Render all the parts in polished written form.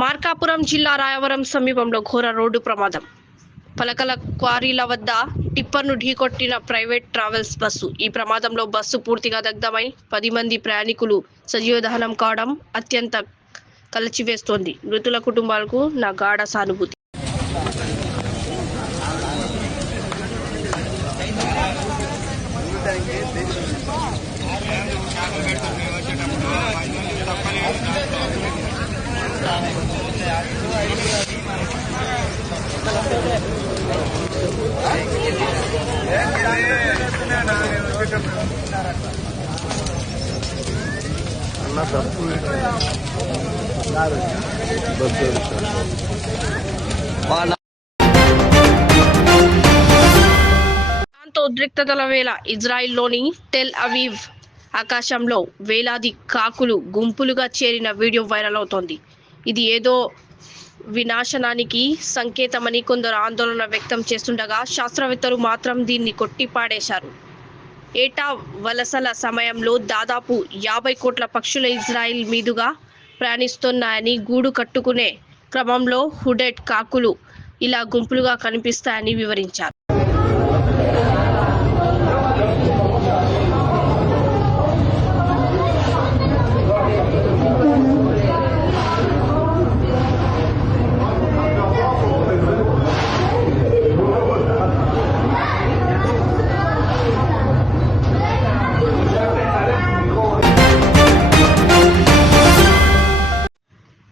మార్కాపురం జిల్లా రాయవరం సమీపంలో ఘోర రోడ్డు ప్రమాదం. పలకల క్వారీల వద్ద టిప్పర్ను ఢీకొట్టిన ప్రైవేట్ ట్రావెల్స్ బస్సు. ఈ ప్రమాదంలో బస్సు పూర్తిగా దగ్ధమై 10 మంది ప్రయాణికులు సజీవ దహనం కావడం అత్యంత కలచివేస్తోంది. మృతుల కుటుంబాలకు నా గాఢ సానుభూతి. ఉద్రిక్తతల వేళ ఇజ్రాయిల్లోని టెల్ అవీవ్ ఆకాశంలో వేలాది కాకులు గుంపులుగా చేరిన వీడియో వైరల్ అవుతోంది. ఇది ఏదో వినాశనానికి సంకేతమని కొందరు ఆందోళన వ్యక్తం చేస్తుండగా, శాస్త్రవేత్తలు మాత్రం దీన్ని కొట్టిపాడేశారు. ఏటా వలసల సమయంలో దాదాపు 50 కోట్ల పక్షులు ఇజ్రాయిల్ మీదుగా ప్రయాణిస్తున్నాయని, గూడు కట్టుకునే క్రమంలో హుడెడ్ కాకులు ఇలా గుంపులుగా కనిపిస్తాయని వివరించారు.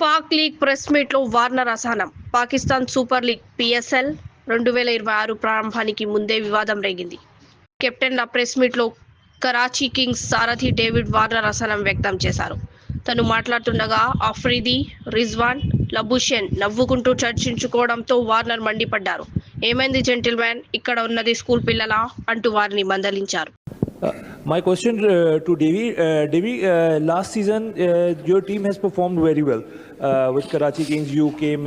పాక్ లీగ్ ప్రెస్ మీట్ లో వార్నర్ అసహనం. పాకిస్తాన్ సూపర్ లీగ్ PSL 2026 ప్రారంభానికి ముందే వివాదం రేగింది. కెప్టెన్ల ప్రెస్ మీట్ లో కరాచీ కింగ్స్ సారథి డేవిడ్ వార్నర్ అసహనం వ్యక్తం చేశారు. తను మాట్లాడుతుండగా అఫ్రిది, రిజ్వాన్, లబుషేన్ నవ్వుకుంటూ చర్చించుకోవడంతో వార్నర్ మండిపడ్డారు. ఏమైంది జెంటిల్మెన్, ఇక్కడ ఉన్నది స్కూల్ పిల్లలా అంటూ వారిని మందలించారు. My question to Devi, last season your team has performed very well. With Karachi Kings you came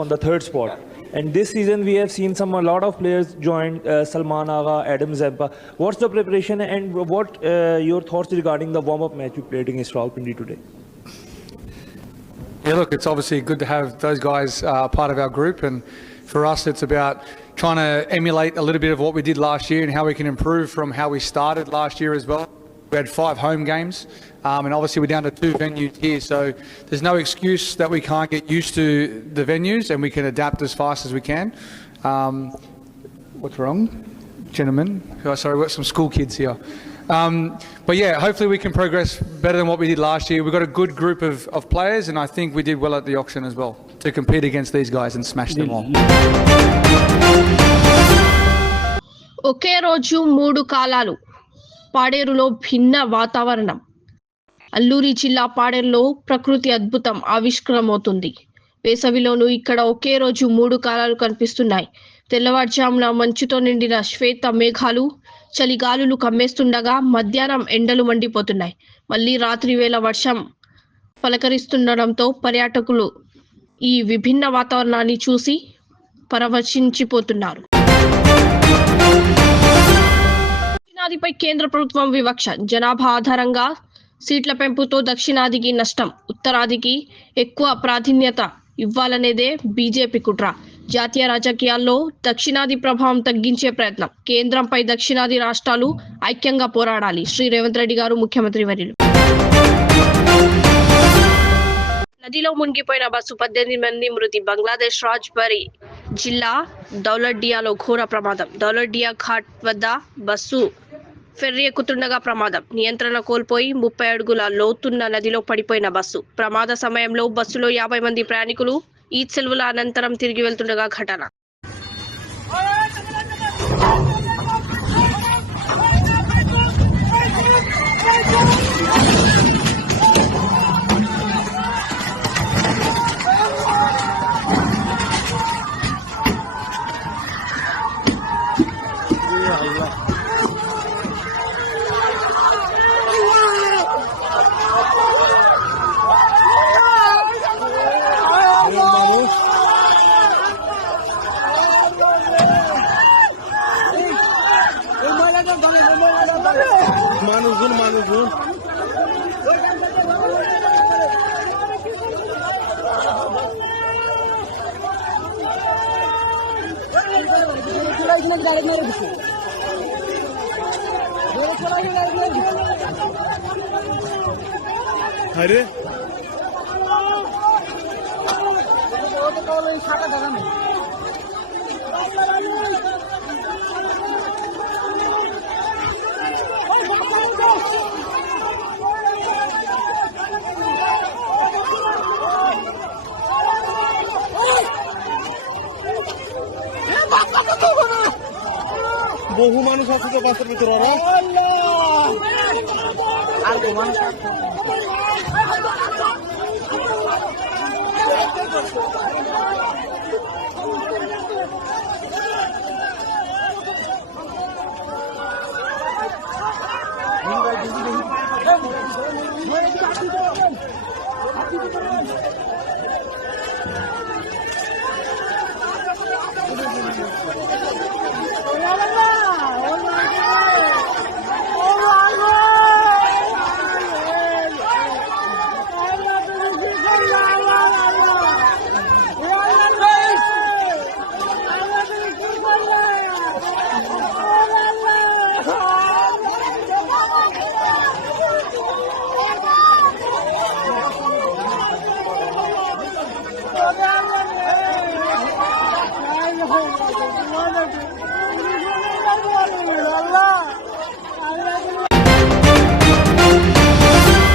on the third spot. And this season we have seen a lot of players joined, Salman Agha, Adam Zampa. What's the preparation and what your thoughts regarding the warm-up match you played against Rawalpindi today? Yeah, look, it's obviously good to have those guys part of our group, and for us it's about trying to emulate a little bit of what we did last year and how we can improve from how we started last year as well. We had 5 home games, and obviously we're down to 2 venues here, so there's no excuse that we can't get used to the venues and we can adapt as fast as we can. What's wrong, gentlemen? Oh, sorry, we've got some school kids here. But yeah, hopefully we can progress better than what we did last year. We've got a good group of players, and I think we did well at the auction as well to compete against these guys and smash them all. ఒకే రోజు 3 కాలాలు. పాడేరులో భిన్న వాతావరణం. అల్లూరి జిల్లా పాడేరులో ప్రకృతి అద్భుతం ఆవిష్కృతమవుతుంది. వేసవిలోనూ ఇక్కడ ఒకే రోజు 3 కాలాలు కనిపిస్తున్నాయి. తెల్లవారుజామున మంచుతో నిండిన శ్వేత మేఘాలు చలిగాలులు కమ్మేస్తుండగా మధ్యాహ్నం ఎండలు మండిపోతున్నాయి. మళ్ళీ రాత్రి వేళ వర్షం పలకరిస్తుండడంతో పర్యాటకులు ఈ విభిన్న వాతావరణాన్ని చూసి పరవశించిపోతున్నారు. దక్షిణాదిపై కేంద్ర ప్రభుత్వం వివక్ష. జనాభా ఆధారంగా సీట్ల పెంపుతో దక్షిణాదికి నష్టం, ఉత్తరాదికి ఎక్కువ ప్రాధాన్యత ఇవ్వాలనేదే బీజేపీ కుట్ర. జాతీయ రాజకీయాల్లో దక్షిణాది ప్రభావం తగ్గించే ప్రయత్నం. కేంద్రంపై దక్షిణాది రాష్ట్రాలు ఐక్యంగా పోరాడాలి. శ్రీ రేవంత్ రెడ్డి గారు ముఖ్యమంత్రి వర్యులు. నదిలో మునిగిపోయిన బస్సు, 18 మంది మృతి. బంగ్లాదేశ్ రాజ్బరీ జిల్లా దౌలట్డియాలో ఘోర ప్రమాదం. దౌలట్డియా ఘాట్ వద్ద బస్సు ఫెర్రీ ఎక్కుతుండగా ప్రమాదం. నియంత్రణ కోల్పోయి 30 అడుగుల లోతున్న నదిలో పడిపోయిన బస్సు. ప్రమాద సమయంలో బస్సులో 50 మంది ప్రయాణికులు ఈద్ సెలవుల అనంతరం తిరిగి వెళ్తుండగా ఘటన. আরে বহু মানুষ আছে তো গাছের ভিতরে ওরা আর মানুষ Happy